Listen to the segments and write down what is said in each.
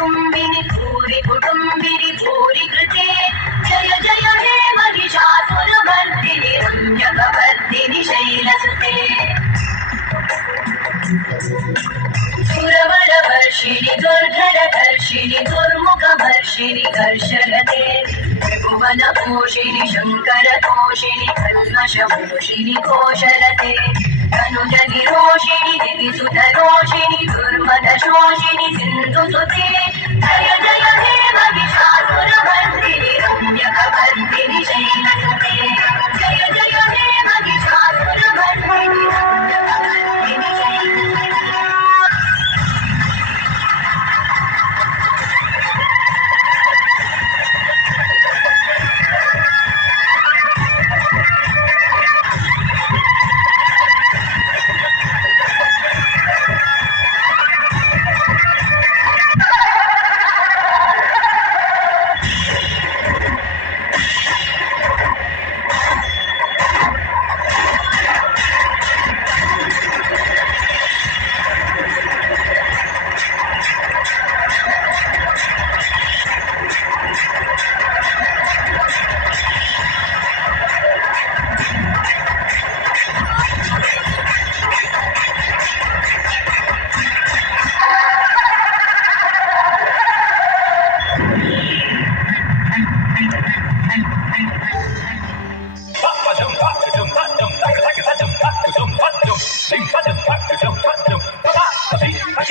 कुटुम्बिनि भूरि कुटुम्बिनि भूरि कृते जय जय हे महिषासुरमर्दिनि रम्यकवर्दिनि शैलसुते सुरवरवर्षिणि दुर्धरधर्षिणि दुर्मुखवर्षिणि कर्षणते त्रिभुवनपोषिणि शङ्करपोषिणि कल्मषपोषिणि कोशलते ధనుజగి రోషిణి దివి సుధ రోషిణి దుర్మద శోషిణి సింధు సుతి జయ జయ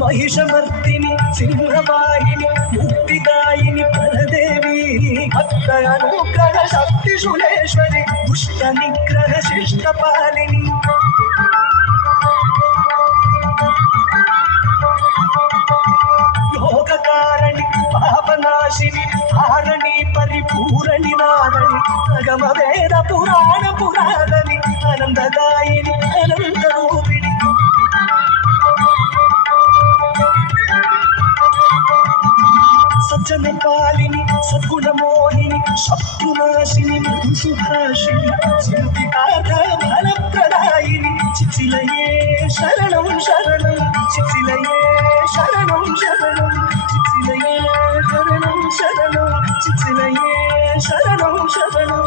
మహిషమర్తిని సింహవాహిని ముక్తిదాయిని పరదేవి భక్త అనుగ్రహ శక్తి సురేశ్వరి దుష్ట నిగ్రహ శిష్టపాలిని విలాసిని ధారణి పరిపూరణి నారణి అగమ వేద పురాణ పురాణని ఆనందదాయిని అనంత రూపిణి సజ్జన పాలిని సద్గుణమోహిని శత్రునాశిని మృదుసుభాషిని చింతితార్థ ఫలప్రదాయిని చిచిలయే శరణం శరణం చిచిలయే శరణం శరణం శరణం శరణం శరణం.